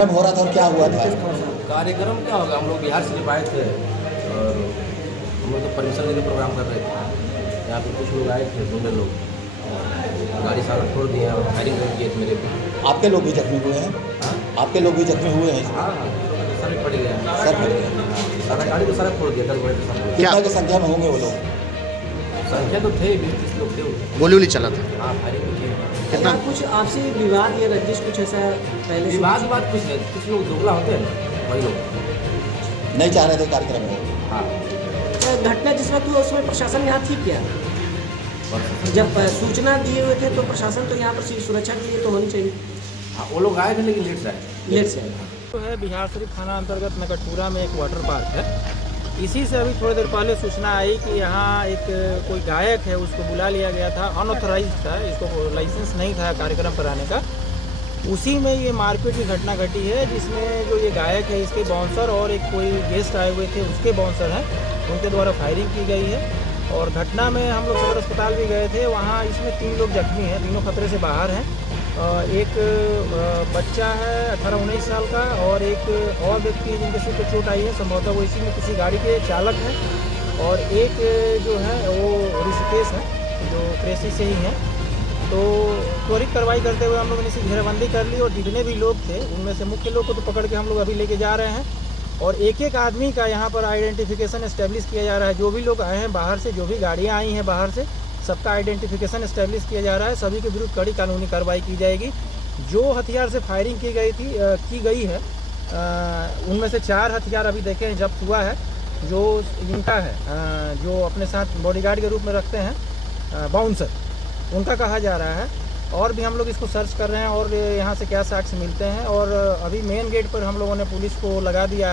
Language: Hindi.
कार्यक्रम हो रहा था और क्या हुआ था? कार्यक्रम क्या होगा, हम लोग बिहार से जब आए थे और हम लोग तो परमिशन लेके प्रोग्राम कर रहे थे। यहाँ पे कुछ लोग आए थे, 2 लोग गाड़ी सारा छोड़ दिए और फायरिंग कर दिए थे मेरे पे। आपके लोग भी जख्मी हुए हैं? हाँ आपके लोग भी जख्मी हुए हैं? हाँ, सर फट गया, सर फट गया। सारा गाड़ी तो सारा फोड़ दिया 10 बजे से। कितना की संख्या में होंगे वो लोग? संख्या तो थे 20-30 लोग थे। गोली वोली चला था? हाँ, फायरिंग भी किए। कितना कुछ आपसी विवाद या रंजिश कुछ ऐसा पहले से? विवाद बात कुछ नहीं, कुछ लोग दोगला होते हैं ना, वही लोग नहीं चाह रहे थे कार्यक्रम में? हाँ। घटना जिस वक्त हुआ उसमें प्रशासन यहाँ थी क्या? जब सूचना दिए हुए थे तो प्रशासन तो यहाँ पर सुरक्षा के लिए तो होनी चाहिए। हाँ, वो लोग आए थे लेकिन लेट से आए। लेट से आए। तो है बिहार शरीफ थाना अंतर्गत नकटपुरा में एक वाटर पार्क है। इसी से अभी थोड़ी देर पहले सूचना आई कि यहाँ एक कोई गायक है, उसको बुला लिया गया था, अनऑथराइज था, इसको लाइसेंस नहीं था कार्यक्रम कराने का। उसी में ये मारपीट की घटना घटी है, जिसमें जो ये गायक है इसके बाउंसर और एक कोई गेस्ट आए हुए थे उसके बाउंसर हैं, उनके द्वारा फायरिंग की गई है। और घटना में हम लोग सदर अस्पताल भी गए थे, वहाँ इसमें 3 लोग जख्मी हैं, तीनों खतरे से बाहर हैं। एक बच्चा है 18-19 साल का और एक और व्यक्ति जिनके सिर पर चोट आई है, संभवतः वो इसी में किसी गाड़ी के चालक हैं। और एक जो है वो ऋषिकेश है, जो कृषि से ही हैं। तो त्वरित कार्रवाई करते हुए हम लोगों ने इसी घेराबंदी कर ली और जितने भी लोग थे उनमें से मुख्य लोग को तो पकड़ के हम लोग अभी लेके जा रहे हैं। और एक एक आदमी का यहाँ पर आइडेंटिफिकेशन एस्टेब्लिश किया जा रहा है। जो भी लोग आए हैं बाहर से, जो भी गाड़ियाँ आई हैं बाहर से, सबका आइडेंटिफिकेशन एस्टेब्लिश किया जा रहा है। सभी के विरुद्ध कड़ी कानूनी कार्रवाई की जाएगी। जो हथियार से फायरिंग की गई है उनमें से 4 हथियार अभी देखें जब्त हुआ है। जो इनका है जो अपने साथ बॉडीगार्ड के रूप में रखते हैं बाउंसर, उनका कहा जा रहा है। और भी हम लोग इसको सर्च कर रहे हैं और यहाँ से क्या साक्ष्य मिलते हैं। और अभी मेन गेट पर हम लोगों ने पुलिस को लगा दिया।